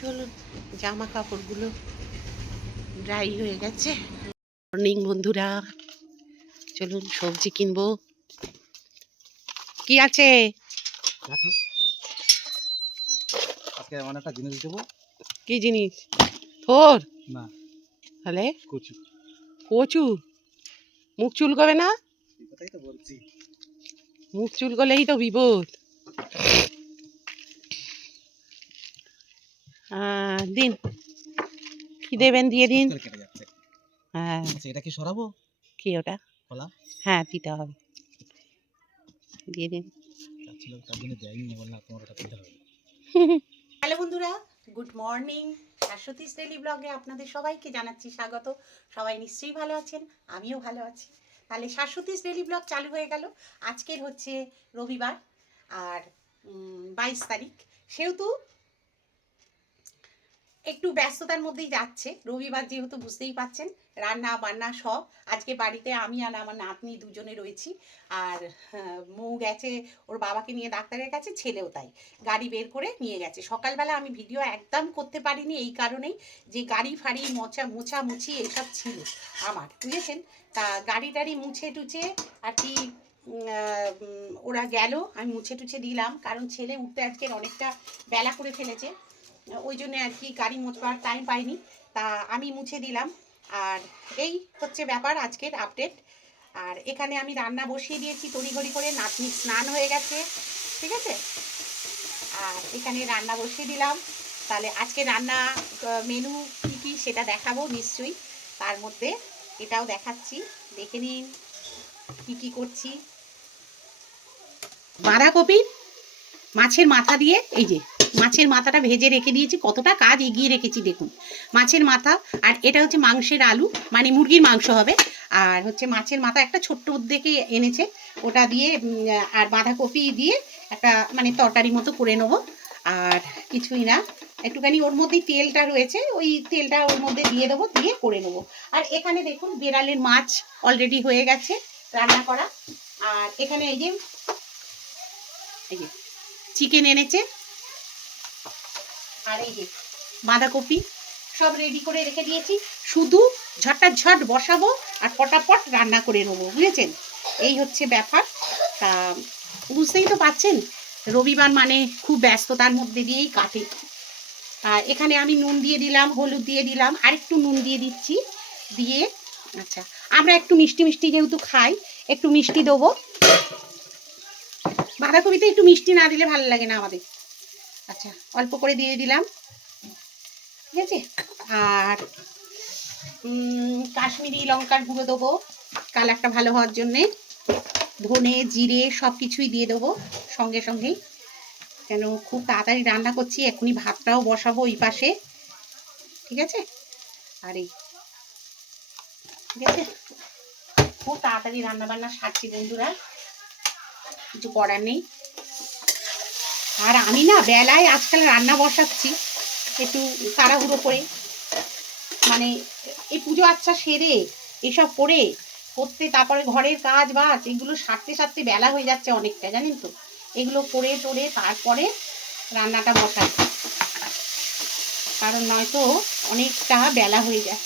চলুন, জামা কাপড়গুলো ড্রাই হয়ে গেছে। মর্নিং বন্ধুরা, চলুন সবজি কিনবো। কি আছে? দেখো, আজকে এমন একটা জিনিস দেবো। কি জিনিস? থোর না, তাহলে কচু। কচু? মুখ চুলকবে না? এই কথাই তো বলছি। মুখ চুলকলেই তো বিপদ। দিন, কি দেবেন দিয়ে দিন। কেটে যাচ্ছে। হ্যাঁ, আচ্ছা, এটা কি সরাবো? কি ওটা? কলা হ্যাঁ, দিতে হবে, দিয়ে দিন। ছিল, তার জন্য দেয়নি, বললাম তোমার ওটা দিতে হবে। হ্যালো বন্ধুরা, গুড মর্নিং। শাশ্বতীস ডেলি ব্লগে আপনাদের সবাইকে জানাচ্ছি স্বাগত। সবাই নিশ্চয়ই ভালো আছেন, আমিও ভালো আছি। তাহলে শাশ্বতীস ডেলি ব্লগ চালু হয়ে গেল। আজকের হচ্ছে রবিবার আর 22 তারিখ, সেহেতু একটু ব্যস্ততার মধ্যেই যাচ্ছে। রবিবার যেহেতু বুঝতেই পাচ্ছেন, রান্না বান্না সব। আজকে বাড়িতে আমি আর আমার নাতনি দুজনে রয়েছি। আর মৌ গেছে ওর বাবাকে নিয়ে ডাক্তারের কাছে, ছেলেও তাই। গাড়ি বের করে নিয়ে গেছে। সকালবেলা আমি ভিডিও একদম করতে পারিনি এই কারণেই যে গাড়ি ফাড়ি মোছামুছি এইসব ছিল আমার, বুঝেছেন। তা গাড়ি টাড়ি মুছে টুছে আর কি ওরা গেল, আমি মুছে টুছে দিলাম, কারণ ছেলে উঠতে আজকের অনেকটা বেলা করে ফেলেছে, ওই জন্য আর কি গাড়ি মোছবার টাইম পাইনি। তা আমি মুছে দিলাম। আর এই হচ্ছে ব্যাপার আজকের আপডেট। আর এখানে আমি রান্না বসিয়ে দিয়েছি তড়িঘড়ি করে, নাতনি স্নান হয়ে গেছে, ঠিক আছে। আর এখানে রান্না বসিয়ে দিলাম। তাহলে আজকে রান্না মেনু কী কী সেটা দেখাবো নিশ্চয়ই। তার মধ্যে এটাও দেখাচ্ছি, দেখে নিন কী কী করছি। বাঁধাকপি মাছের মাথা দিয়ে, এই যে মাছের মাথাটা ভেজে রেখে দিয়েছি, কতটা কাজ এগিয়ে রেখেছি দেখুন। মাছের মাথা, আর এটা হচ্ছে মাংসের আলু, মানে মুরগির মাংস হবে। আর হচ্ছে মাছের মাথা একটা ছোট্ট দেখে এনেছে, ওটা দিয়ে আর বাঁধাকপি দিয়ে একটা মানে তরকারি মতো করে নেবো। আর কিছুই না, একটুখানি ওর মধ্যেই তেলটা রয়েছে, ওই তেলটা ওর মধ্যে দিয়ে দেবো, দিয়ে করে নেবো। আর এখানে দেখুন বেড়ালের মাছ অলরেডি হয়ে গেছে রান্না করা। আর এখানে এই যে চিকেন এনেছে, আর এই যে বাঁধাকপি সব রেডি করে রেখে দিয়েছি, শুধু ঝট বসাবো আর পটাপট রান্না করে নেবো, বুঝেছেন। এই হচ্ছে ব্যাপার। তা বুঝতেই তো পাচ্ছেন, রবিবার মানে খুব ব্যস্ততার মধ্যে দিয়েই কাটে। আর এখানে আমি নুন দিয়ে দিলাম, হলুদ দিয়ে দিলাম, আর একটু নুন দিয়ে দিচ্ছি, দিয়ে আচ্ছা আমরা একটু মিষ্টি মিষ্টি যেহেতু খাই, একটু মিষ্টি দেবো। বাঁধাকপিতে একটু মিষ্টি না দিলে ভালো লাগে না আমাদের। আচ্ছা, অল্প করে দিয়ে দিলাম, ঠিক আছে। আর কাশ্মীরি লঙ্কার গুঁড়ো দেবো কালারটা ভালো হওয়ার জন্যে, ধনে জিরে সব কিছুই দিয়ে দেবো সঙ্গে সঙ্গেই, কেন খুব তাড়াতাড়ি রান্না করছি, এখনই ভাতটাও বসাবো ওই পাশে, ঠিক আছে। আর এই ঠিক আছে, খুব তাড়াতাড়ি রান্না বান্না সারছি বন্ধুরা, কিছু করার নেই। আর আমি না বেলায় আজকাল রান্না বসাচ্ছি একটু তাড়াহুড়ো করে, মানে এই পুজো আচ্ছা সেরে এসব করে করতে, তারপরে ঘরের কাজ বাজ এগুলো সারতে বেলা হয়ে যাচ্ছে অনেকটা, জানেন তো। এগুলো করে টোরে তারপরে রান্নাটা বসাই, কারণ নয়তো অনেকটা বেলা হয়ে যায়।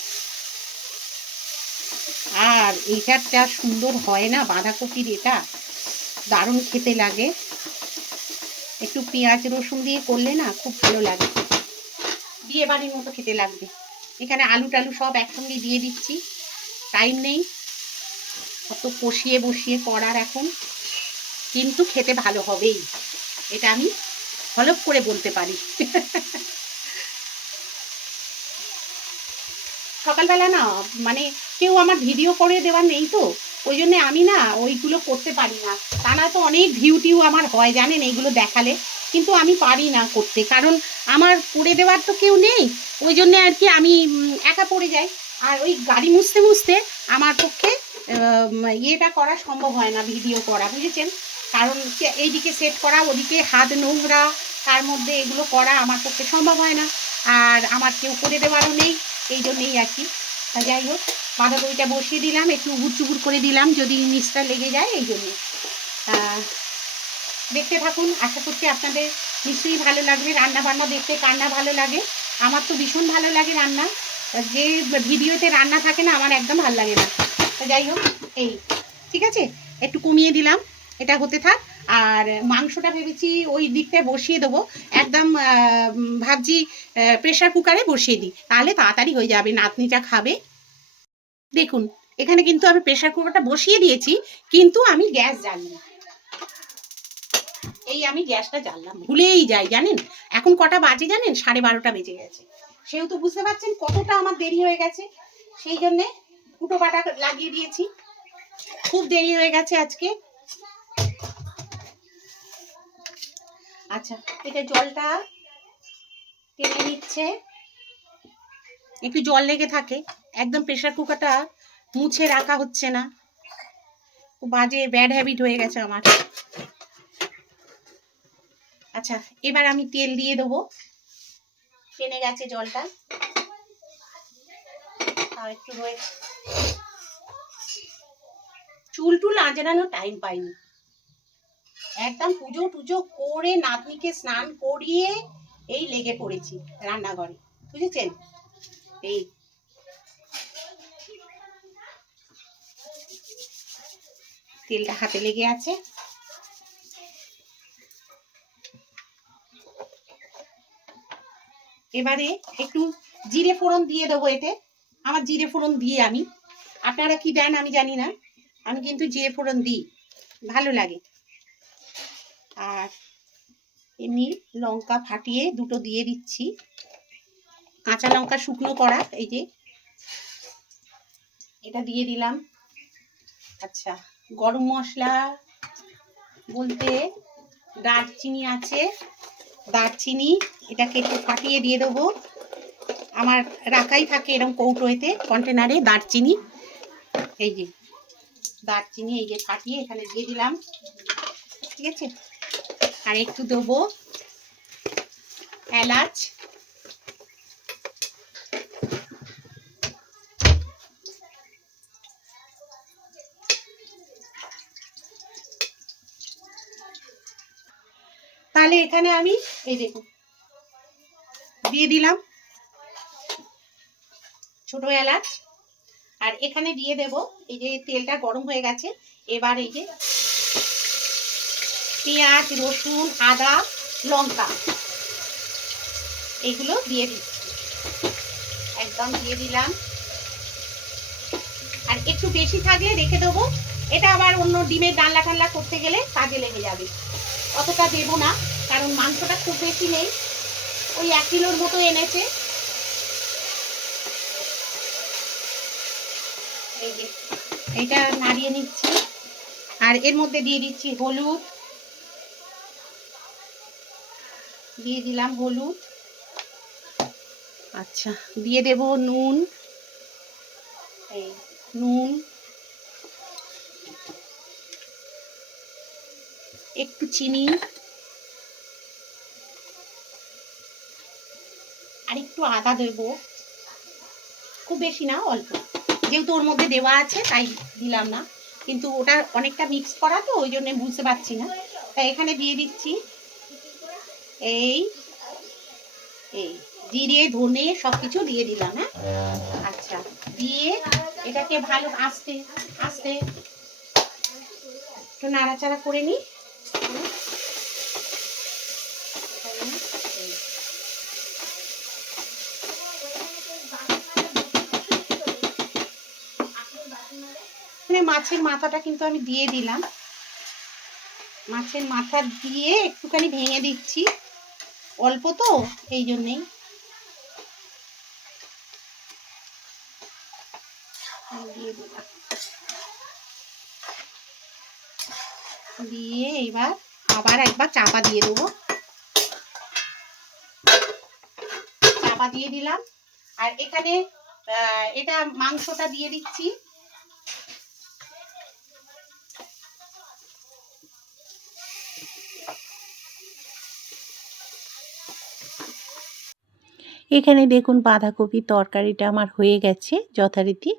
আর এইটা সুন্দর হয় না বাঁধাকপির, এটা দারুণ খেতে লাগে, একটু পেঁয়াজ রসুন দিয়ে করলে না খুব ভালো লাগে, বিয়ে বাড়ির মতো খেতে লাগবে। এখানে আলু টালু সব একসঙ্গে দিয়ে দিচ্ছি, টাইম নেই অত কষিয়ে বসিয়ে করার এখন, কিন্তু খেতে ভালো হবেই, এটা আমি হলফ করে বলতে পারি। সকালবেলা না মানে কেউ আমার ভিডিও করে দেওয়ার নেই তো, ওই জন্য আমি না ওইগুলো করতে পারি না। তা না তো অনেক ভিউ টিউ আমার হয় জানেন এইগুলো দেখালে, কিন্তু আমি পারি না করতে, কারণ আমার করে দেওয়ার তো কেউ নেই, ওই জন্যে আর কি আমি একা পড়ে যাই। আর ওই গাড়ি মুছতে মুছতে আমার পক্ষে ইয়েটা করা সম্ভব হয় না, ভিডিও করা, বুঝেছেন। কারণ এইদিকে সেট করা, ওদিকে হাত নোংরা, তার মধ্যে এগুলো করা আমার পক্ষে সম্ভব হয় না, আর আমার কেউ করে দেওয়ারও নেই, এই জন্যেই আর কি। যাই হোক, বাঁধাকপিটা বসিয়ে দিলাম, একটু উবুর চুবুর করে দিলাম যদি নিচটা লেগে যায়, এই জন্যে। দেখতে থাকুন, আশা করছি আপনাদের নিশ্চয়ই ভালো লাগবে। রান্না বান্না দেখতে কার না ভালো লাগে, আমার তো ভীষণ ভালো লাগে রান্না, যে ভিডিওতে রান্না থাকে না আমার একদম ভালো লাগে না। তো যাই হোক, এই ঠিক আছে, একটু কমিয়ে দিলাম, এটা হতে থাক। আর মাংসটা ভেবেছি ওই দিকটায় বসিয়ে দেবো, একদম ভাবছি প্রেশার কুকারে বসিয়ে দিই, তাহলে তাড়াতাড়ি হয়ে যাবে, নাতনিটা খাবে। দেখুন, এখানে কিন্তু আমি প্রেশার কুকারটা বসিয়ে দিয়েছি, কিন্তু আমি গ্যাস জ্বালিনি। এই আমি গ্যাসটা জ্বাললাম, ভুলেই যাই জানেন। এখন কটা বাজে জানেন? 12:30 বেজে গেছে। সেহেতু বুঝতে পারছেন কতটা আমার দেরি হয়ে গেছে, সেই জন্যে ফুটো পাটা লাগিয়ে দিয়েছি। খুব দেরি হয়ে গেছে আজকে। আচ্ছা, এটা জলটা টেনে নিচ্ছে, একটু জল লেগে থাকে, একদম প্রেশার কুকারটা মুছে রাখা হচ্ছে না, বাজে ব্যাড হ্যাবিট হয়ে গেছে আমার। আচ্ছা, এবার আমি তেল দিয়ে দেবো, টেনে গেছে জলটা, আর একটু রয়েছে। চুল টুল আঁচড়ানোর টাইম পাইনি, একদম পুজো টুজো করে নাতনিকে স্নান করিয়ে এই লেগে পড়েছি রান্নাঘরে, বুঝেছেন? এই তেলটা হাতে লেগে আছে। এবারে একটু জিরে ফোড়ন দিয়ে দেবো এতে। আমার জিরে ফোড়ন দিয়ে আমি, আপনারা কি দেন আমি জানি না, আমি কিন্তু জিরে ফোড়ন দিই, ভালো লাগে। আর এমনি লঙ্কা ফাটিয়ে দুটো দিয়ে দিচ্ছি, কাঁচা লঙ্কা শুকনো করা, এই যে এটা দিয়ে দিলাম। আচ্ছা, গরম মশলা বলতে দারচিনি আছে, দারচিনি এটাকে একটু ফাটিয়ে দিয়ে দেবো, আমার রাখাই থাকে এরকম কৌটোতে কন্টেনারে দারচিনি। এই যে দারচিনি, এই যে ফাটিয়ে এখানে দিয়ে দিলাম, ঠিক আছে। আর একটু দেবো এলাচ, তাহলে এখানে আমি এই দেখুন দিয়ে দিলাম ছোট এলাচ। আর এখানে দিয়ে দেব, এই যে তেলটা গরম হয়ে গেছে, এবার এই যে পেঁয়াজ, রসুন, আদা, লঙ্কা এগুলো দিয়ে দিচ্ছি, একদম দিয়ে দিলাম। আর একটু বেশি থাকলে রেখে দেবো, এটা আবার অন্য ডিমের ডালনা টাল্লা করতে গেলে কাজে লেগে যাবে। অতটা দেবো না, কারণ মাংসটা খুব বেশি নেই, ওই 1 কিলোর মতো এনেছে। এই যে এটা নাড়িয়ে নিচ্ছি, আর এর মধ্যে দিয়ে দিচ্ছি হলুদ, দিয়ে দিলাম হলুদ। আচ্ছা, দিয়ে দেব নুন, এই নুন, একটু চিনি, আর একটু আদা দেবো, খুব বেশি না, অল্প, যেহেতু ওর মধ্যে দেওয়া আছে তাই দিলাম না, কিন্তু ওটা অনেকটা মিক্স করা তো ওই জন্য বুঝতে পারছি না, তাই এখানে দিয়ে দিচ্ছি এই এই জিরে ধনে সব কিছু দিয়ে দিলাম। হ্যাঁ, আচ্ছা, দিয়ে এটাকে ভালো আস্তে আস্তে একটু নাড়াচাড়া করে নিই। মাছের মাথাটা কিন্তু আমি দিয়ে দিলাম, মাছের মাথা দিয়ে একটুখানি ভেঙে দিচ্ছি, অল্প তো এই জন্যেই। দিয়ে দিলাম, দিয়ে এবার আবার একবার চাপা দিয়ে দেবো, চাপা দিয়ে দিলাম। আর এখানে এটা মাংসটা দিয়ে দিচ্ছি, এখানে দেখুন বাঁধাকপির তরকারিটা আমার হয়ে গেছে যথারীতি।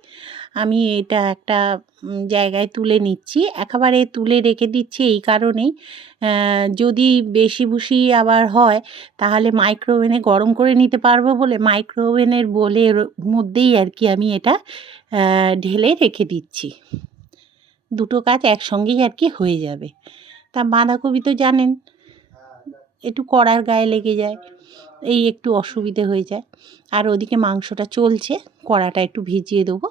আমি এটা একটা জায়গায় তুলে নিচ্ছি। একেবারে তুলে রেখে দিচ্ছি এই কারণেই, যদি বেশি আবার হয় তাহলে মাইক্রো ওভেনে গরম করে নিতে পারবো বলে মাইক্রো ওভেনের বোলের মধ্যেই আর কি আমি এটা ঢেলে রেখে দিচ্ছি। দুটো কাজ একসঙ্গেই আর কি হয়ে যাবে। তা বাঁধাকপি তো জানেন একটু কড়ার গায়ে লেগে যায়, এই একটু অসুবিধে হয়ে যায়। আর ওদিকে মাংসটা চলছে, কড়াটা একটু ভিজিয়ে দেবো।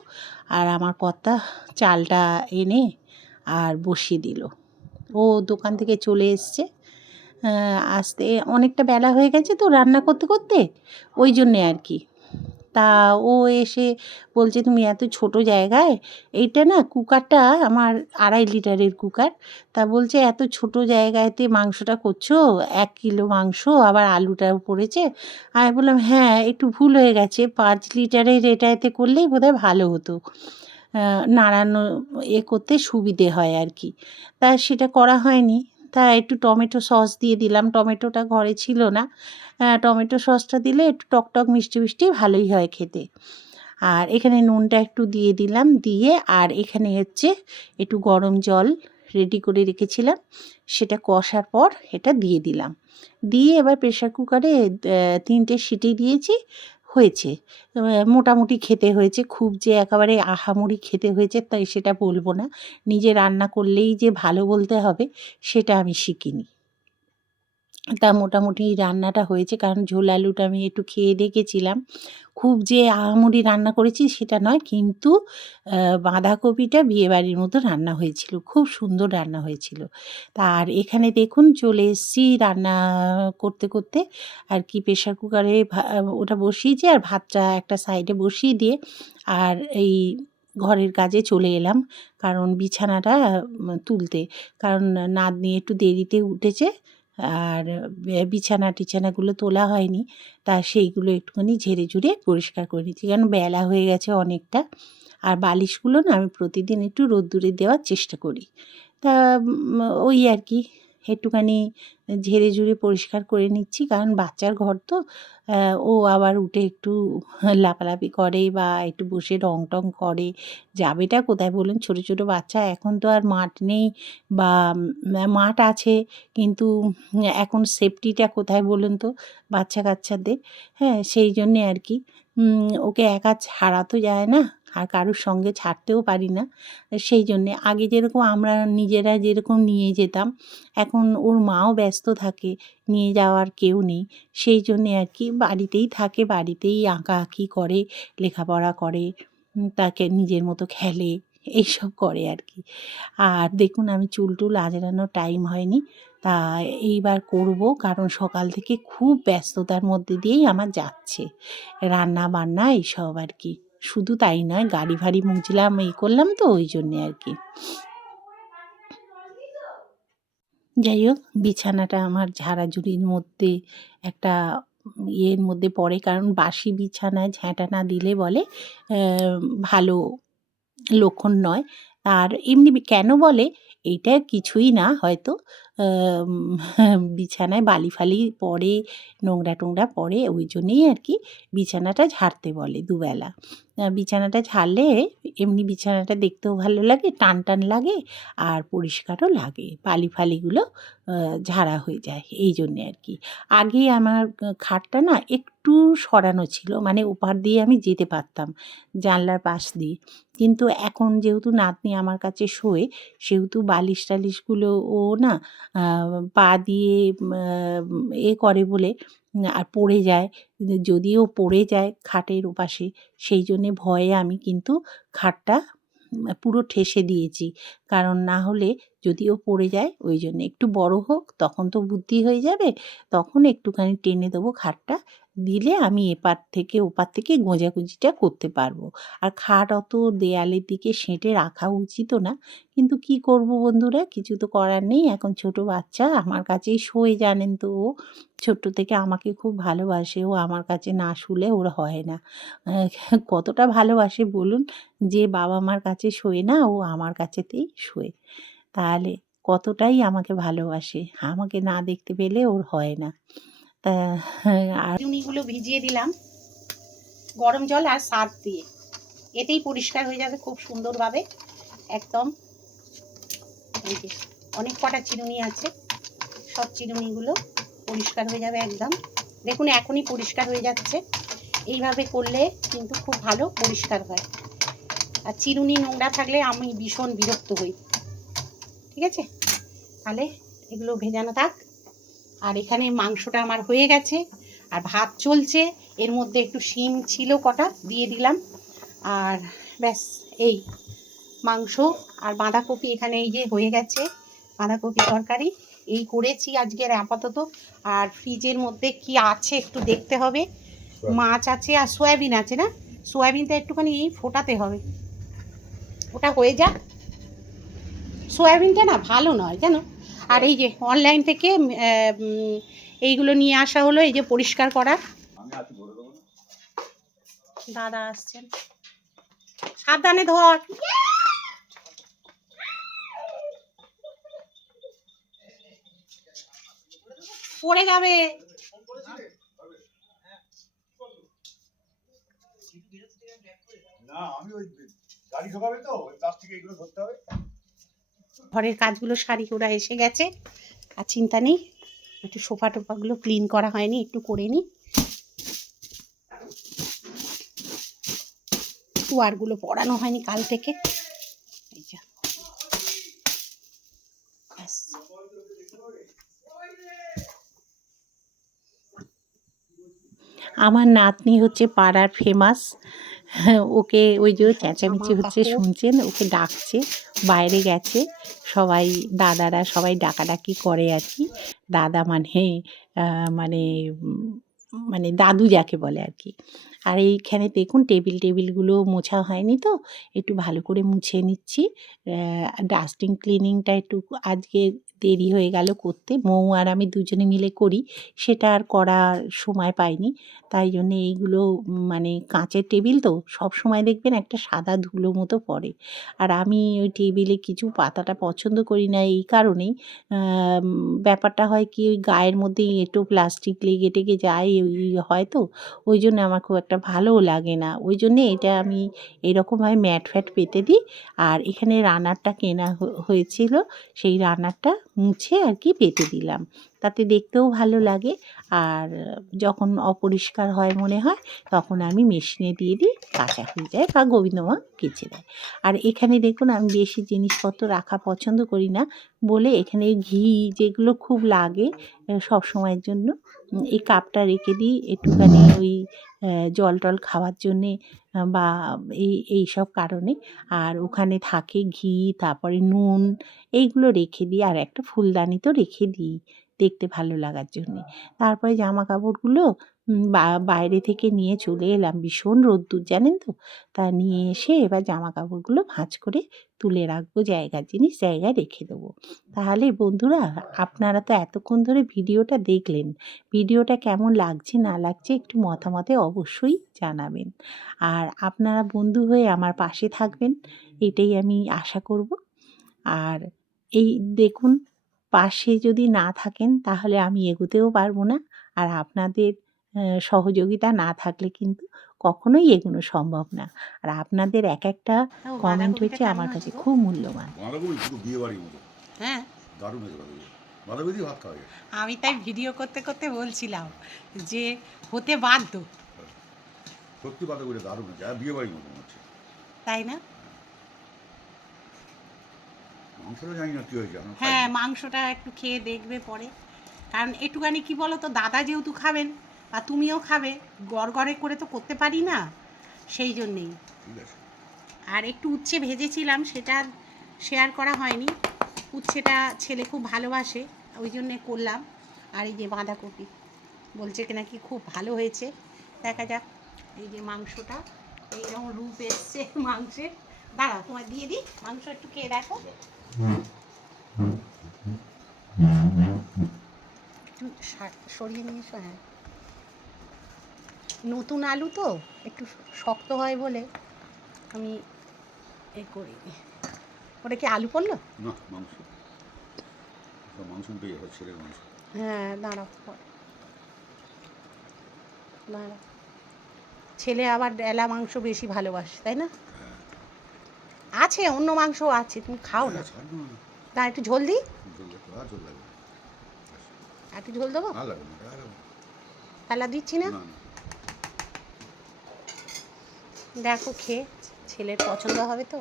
আর আমার কর্তা চালটা এনে আর বসিয়ে দিল। ও দোকান থেকে চলে এসছে, আসতে অনেকটা বেলা হয়ে গেছে তো রান্না করতে করতে, ওই জন্যে আর কি। তা ও এসে বলছে, তুমি এত ছোট জায়গায়, এইটা না কুকারটা আমার 2.5 লিটারের কুকার, তা বলছে এত ছোট জায়গাতে মাংসটা করছো, 1 কিলো মাংস আবার আলুটাও পড়েছে। আমি বললাম হ্যাঁ একটু ভুল হয়ে গেছে, 5 লিটারের এটাতে করলেই বোধহয় ভালো হতো, নাড়ানো করতে সুবিধে হয় আর কি। তা সেটা করা হয়নি। তা একটু টমেটো সস দিয়ে দিলাম, টমেটোটা ঘরে ছিল না। টমেটো সসটা দিলে একটু টকটক মিষ্টি মিষ্টি ভালোই হয় খেতে। আর এখানে নুনটা একটু দিয়ে দিলাম, দিয়ে আর এখানে হচ্ছে একটু গরম জল রেডি করে রেখেছিলাম, সেটা কষার পর এটা দিয়ে দিলাম। দিয়ে এবার প্রেশার কুকারে 3টে সিটি দিয়েছি, হয়েছে। মোটামুটি খেতে হয়েছে, খুব যে একেবারে আহামরি খেতে হয়েছে তাই সেটা বলবো না। নিজে রান্না করলেই যে ভালো বলতে হবে সেটা আমি শিখিনি। তা মোটামুটি রান্নাটা হয়েছে, কারণ ঝোল আলুটা আমি একটু খেয়ে দেখেছিলাম। খুব যে আহামরি রান্না করেছি সেটা নয়, কিন্তু বাঁধাকপিটা বিয়েবাড়ির মতো রান্না হয়েছিল, খুব সুন্দর রান্না হয়েছিল। তা আর এখানে দেখুন চলে এসেছি রান্না করতে করতে আর কি, প্রেশার কুকারে ওটা বসিয়েছি আর ভাতটা একটা সাইডে বসিয়ে দিয়ে আর এই ঘরের কাজে চলে এলাম, কারণ বিছানাটা তুলতে, কারণ নাতনি একটু দেরিতে উঠেছে আর বিছানাগুলো তোলা হয়নি। তা সেইগুলো একটুখানি ঝেড়ে ঝুড়ে পরিষ্কার করে নিচ্ছি, কারণ বেলা হয়ে গেছে অনেকটা। আর বালিশগুলো না আমি প্রতিদিন একটু রোদ্দুরে দেওয়ার চেষ্টা করি। তা ওই আর কি একটুখানি ঝেড়ে ঝুড়ে পরিষ্কার করে নিচ্ছি, কারণ বাচ্চার ঘর তো, ও আবার উঠে একটু লাফালাফি করে বা একটু বসে রং টং করে, যাবেটা কোথায় বলুন? ছোট ছোট বাচ্চা, এখন তো আর মাঠ নেই, বা মাঠ আছে কিন্তু এখন সেফটিটা কোথায় বলুন তো বাচ্চা কাচ্চাদের? হ্যাঁ, সেই জন্যে আর কি ওকে একা ছাড়া তো যায় না, আর কারুর সঙ্গে ছাড়তেও পারি না। সেই জন্যে আগে যেরকম আমরা নিজেরা যেরকম নিয়ে যেতাম, এখন ওর মাও ব্যস্ত থাকে, নিয়ে যাওয়ার কেউ নেই। সেই জন্যে আর কি বাড়িতেই থাকে, বাড়িতেই আঁকাআঁকি করে, লেখাপড়া করে, তাকে নিজের মতো খেলে, এইসব করে আর কি। আর দেখুন আমি চুল টুল আঁচড়ানোর টাইম হয়নি, তা এইবার করব, কারণ সকাল থেকে খুব ব্যস্ততার মধ্যে দিয়েই আমার যাচ্ছে, রান্না বান্না এইসব আর কি। শুধু তাই নয়, গাড়ি ফাড়ি মুছলাম, এই করলাম তো ওই জন্যে আর কি। যাই হোক, বিছানাটা আমার ঝাড়াঝুড়ির মধ্যে একটা ইয়ের মধ্যে পড়ে, কারণ বাসি বিছানায় ঝ্যাঁটা না দিলে বলে ভালো লক্ষণ নয়। আর এমনি কেন বলে? এইটা কিছুই না হয়তো, বিছানায় বালি-ফালি পড়ে, নোংরা-টোংরা পড়ে, ওই জন্যেই আর কি বিছানাটা ঝাড়তে বলে দুবেলা। বিছানাটা ঝাড়লে এমনি বিছানাটা দেখতেও ভালো লাগে, টান লাগে, আর পরিষ্কারও লাগে। বালি-ফালিগুলো ঝাড়া হয়ে যায়, এই জন্যে আর কি। আগে আমার খাটটা না একটু সরানো ছিল, মানে ওপার দিয়ে আমি যেতে পারতাম, জানলার পাশ দিয়ে। কিন্তু এখন যেহেতু নাতনি আমার কাছে শোয়, সেহেতু বালিশ-টালিশগুলো ও না আ পা দিয়ে করে বলে, আর পড়ে যায়। যদিও পড়ে যায় খাটের ওপাশে, সেই জন্যে ভয়ে আমি কিন্তু খাটটা পুরো ঠেসে দিয়েছি। কারণ না হলে যদি ও পড়ে যায়, ওই জন্যে। একটু বড় হোক তখন তো বুদ্ধি হয়ে যাবে, তখন একটুখানি টেনে দেবো খাটটা, দিলে আমি এপার থেকে ওপার থেকে গোঁজাগুঁজিটা করতে পারবো। আর খাট অত দেয়ালের দিকে সেঁটে রাখা উচিতও না। কিন্তু কী করবো বন্ধুরা? কিছু তো করার নেই। এখন ছোট বাচ্চা আমার কাছেই শোয়, জানেন তো ও। ছোট্ট থেকে আমাকে খুব ভালোবাসে। ও আমার কাছে না শুলে ওর হয় না। কতটা ভালোবাসে বলুন? যে বাবা-মার কাছে শোয় না, ও আমার কাছেতেই শোয়। তাহলে কতটাই আমাকে ভালোবাসে। আমাকে না দেখতে পেলে ওর হয় না। তা আর চিরুনিগুলো ভিজিয়ে দিলাম গরম জল আর সার্ফ দিয়ে, এতেই পরিষ্কার হয়ে যাবে খুব সুন্দরভাবে একদম। এই যে অনেক কটা চিরুনি আছে, সব চিরুনিগুলো পরিষ্কার হয়ে যাবে একদম। দেখুন এখনই পরিষ্কার হয়ে যাচ্ছে। এইভাবে করলে কিন্তু খুব ভালো পরিষ্কার হয়। আর চিরুনি নোংরা থাকলে আমি ভীষণ বিরক্ত হই। ঠিক আছে, তাহলে এগুলো ভেজানো থাক। আর এখানে মাংসটা আমার হয়ে গেছে, আর ভাত চলছে। এর মধ্যে একটু শিম ছিল কটা, দিয়ে দিলাম। আর ব্যাস এই মাংস আর বাঁধাকপি এখানে এই যে হয়ে গেছে, বাঁধাকপি তরকারি এই করেছি আজকের আপাতত। আর ফ্রিজের মধ্যে কি আছে একটু দেখতে হবে। মাছ আছে আর সয়াবিন আছে, না সয়াবিনটা একটুখানি ফোটাতে হবে, ওটা হয়ে যাক। সয়াবিনটা না ভালো নয় জানো। আর এই যে অনলাইন থেকে এইগুলো নিয়ে আসা হলো, এই যে পরিষ্কার করার। দাদা আসছেন, সাবধানে ধর, পড়ে যাবে। ঘরের কাজগুলো সারি ওরা এসে গেছে, আর চিন্তা নেই। একটু সোফা টোফাগুলো ক্লিন করা হয়নি, একটু করে নিই। ওয়ারগুলো পড়ানো হয়নি কাল থেকে। এই যে ব্যাস। আমার নাতনি হচ্ছে পাড়ার ফেমাস। ওকে ওই যে চেঁচামেচি হচ্ছে শুনছেন, ওকে ডাকছে, বাইরে গেছে। সবাই দাদারা সবাই ডাকাডাকি করে আর কি। দাদা মানে মানে মানে দাদু যাকে বলে আর কি। আর এইখানে দেখুন টেবিলগুলো মোছা হয়নি, তো একটু ভালো করে মুছে নিচ্ছি। ডাস্টিং ক্লিনিংটা একটু আজকে দেরি হয়ে গেল করতে। মৌ আর আমি দুজনে মিলে করি, সেটা আর করার সময় পাইনি। তাই জন্যে এইগুলো মানে কাঁচের টেবিল তো সবসময় দেখবেন একটা সাদা ধুলো মতো পড়ে। আর আমি ওই টেবিলে কিছু পাতাটা পছন্দ করি না এই কারণেই। ব্যাপারটা হয় কি, ওই গায়ের মধ্যে এঁটো প্লাস্টিক লেগে টেগে যায়, ওই হয় তো, ওই জন্য আমার খুব একটা ভালোও লাগে না। ওই জন্যে এটা আমি এরকমভাবে ম্যাট ফ্যাট পেতে দিই। আর এখানে রানারটা কেনা হয়েছিল, সেই রানারটা মুছে আর কি পেতে দিলাম, তাতে দেখতেও ভালো লাগে। আর যখন অপরিষ্কার হয় মনে হয়, তখন আমি মেশিনে দিয়ে দিই, কাঁচা হয়ে যায়, বা গোবিন্দমা কেচে দেয়। আর এখানে দেখুন আমি বেশি জিনিসপত্র রাখা পছন্দ করি না বলে এখানে ঘি যেগুলো খুব লাগে সব সময়ের জন্য, এই কাপটা রেখে দিই একটুখানি ওই জল টল খাওয়ার জন্যে, বা এই সব কারণে। আর ওখানে থাকে ঘি, তারপরে নুন, এইগুলো রেখে দিই। আর একটা ফুলদানি তো রেখে দিই দেখতে ভালো লাগার জন্যে। তারপরে জামা কাপড়গুলো বাইরে থেকে নিয়ে চলে এলাম, ভীষণ রোদ্দুর জানেন তো। তা নিয়ে এসে এবার জামা কাপড়গুলো ভাঁজ করে তুলে রাখবো, জায়গার জিনিস জায়গায় রেখে দেবো। তাহলে বন্ধুরা, আপনারা তো এতক্ষণ ধরে ভিডিওটা দেখলেন, ভিডিওটা কেমন লাগছে না লাগছে একটু মতামতে অবশ্যই জানাবেন। আর আপনারা বন্ধু হয়ে আমার পাশে থাকবেন, এটাই আমি আশা করব। আর এই দেখুন, পাশে যদি না থাকেন তাহলে আমি এগোতেও পারবো না। আর আপনাদের সহযোগিতা না থাকলে কিন্তু কখনোই এগোনো সম্ভব না। আর আপনাদের এক একটা কমেন্ট হচ্ছে আমার কাছে খুব মূল্যবান। বাঁধাকপি পুরো বিয়ে বাড়ির মতো, হ্যাঁ, দারুণ হয়েছে বাঁধাকপি। বাঁধাকপি দিয়ে ভাত খাওয়া যায়। আমি তাই ভিডিও করতে করতে বলছিলাম যে হতে বাধ্য, সত্যি বাঁধাকপিটা দারুণ হয়েছে, আর বিয়ে বাড়ির মতো মনে হচ্ছে। তাই না? মাংসটা জানি না কী হয়েছে এখন। হ্যাঁ, মাংসটা একটু খেয়ে দেখবে পরে। কারণ একটুখানি কি বলো তো, দাদা যেহেতু খাবেন বা তুমিও খাবে, গড়গড়ে করে তো করতে পারি না, সেই জন্যেই। ঠিক আছে। আর একটু উচ্ছে ভেজেছিলাম, সেটা শেয়ার করা হয়নি। উচ্ছেটা ছেলে খুব ভালোবাসে, ওই জন্যে করলাম। আর এই যে বাঁধাকপি বলছে কিনা কি খুব ভালো হয়েছে, দেখা যাক। এই যে মাংসটা এইরকম রূপ এসছে মাংসের। দাঁড়া তোমায় দিয়ে দিই, মাংস একটু খেয়ে দেখো। একটু সরিয়ে নিয়ে এসো। হ্যাঁ, নতুন আলু তো একটু শক্ত হয় বলে আমি এ করিনি। ওটা কি আলু পড়লো? না, মাংস, মাংস উঠে যাবে, ছেলের মাংস। হ্যাঁ, দাঁড়াও। দাঁড়া। ছেলে আবার ডেলা মাংস বেশি ভালোবাসে তাই না? আছে অন্য মাংসও আছে, তুমি খাও না। ছাড় না। তা একটু ঝোল দিই, ঝোল লাগবে, আর ঝোল লাগবে না। একটু ঝোল দেবো, আর লাগবে না, আর লাগবে তাহলে দিচ্ছি না। না। না, না। দেখো খেয়ে ছেলের পছন্দ হবে তো।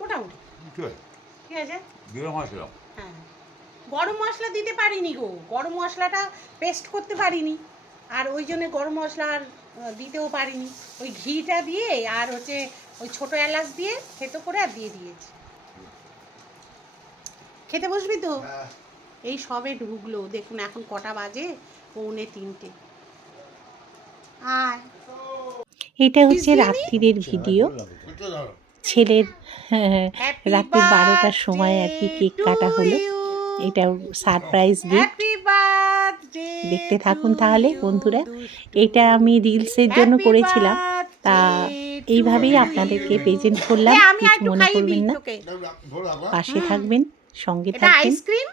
মোটামুটি ঠিক আছে, ঠিক আছে। গরম মশলা। হ্যাঁ, গরম মশলা দিতে পারিনি গো, গরম মশলাটা পেস্ট করতে পারিনি, আর ওই জন্য গরম মশলা আর দিতেও পারিনি। ওই ঘিটা দিয়ে আর হচ্ছে ওই ছোটো এলাচ দিয়ে থেতো করে আর দিয়ে দিয়েছি। খেতে বসবি তো? হ্যাঁ। এই সবে ঢুকলো, দেখুন এখন কটা বাজে, 2:45। আয়। এটা হচ্ছে রাত্রিরের ভিডিও। ছেলের Happy রাত্রি 12টার সময় আর কি কেক birthday কাটা to হলো। you. এটা সারপ্রাইজ গিফট। Happy birthday দেখতে to থাকুন তাহলে you, বন্ধুরা। দুষ্টু। এটা আমি রিলসের জন্য Happy করেছিলাম, তা birthday to এইভাবেই you. আপনাদেরকে প্রেজেন্ট করলাম। এ, আমি কিছু একটু মনে খাইয়ে করবেন দিই না, তোকে। পাশে থাকবেন, সঙ্গে এটা থাকবেন, আইসক্রিম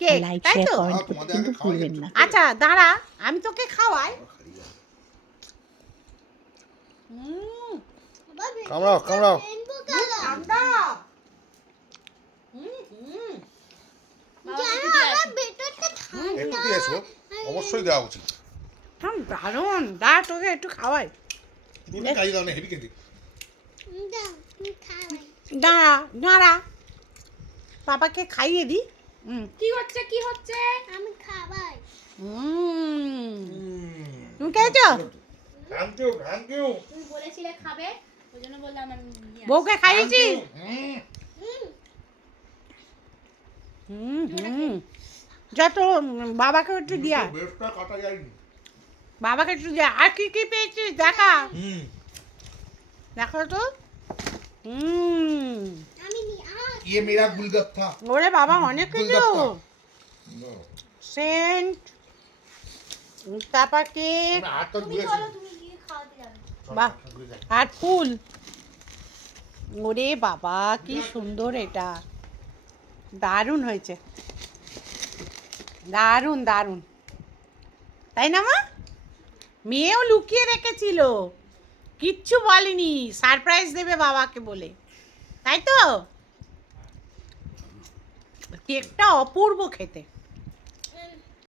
কেক, লাইক তাই শেয়ার তো? কমেন্ট করতে কিন্তু ভুলবেন না। আচ্ছা দাঁড়া, আমি তোকে খাওয়াই। কামড়াও, কামড়াও। ঠান্ডা। একটু দিয়েছো, অবশ্যই দেওয়া উচিত। দারুণ, দাঁড়া তোকে একটু খাওয়াই। রুটি খাইয়ে দাও না, হেভি খেতে। দাঁড়া দাঁড়া, পাপাকে খাইয়ে দি। কি হচ্ছে তুমি খেয়েছো? Thank you, thank you. তুমি বলেছিলে খাবে, ওই জন্য বললাম আমি নিয়ে আসি। বউকে খাইয়েছি। যত বাবাকে একটু দিয়া, বেশটা কাটা যায়নি। বাবাকে একটু দিয়া। আর কি কি পেয়েছিস দেখা, দেখো তো। ये मेरा गुलगप्पा। ওরে বাবা, অনেক কিছু। গোলগাপ্পা। সেন্ট, তারপর কেক, हाथ तो তুমি धुए চলো, তুমি গিয়ে খাওয়াতে যাবে। বাহ, আর ফুল। ওরে বাবা কি সুন্দর, এটা দারুণ হয়েছে, দারুণ দারুণ, তাই না মা? মেয়েও লুকিয়ে রেখেছিল, কিচ্ছু বলেনি, সারপ্রাইজ দেবে বাবাকে বলে, তাই তো? কেকটা অপূর্ব খেতে।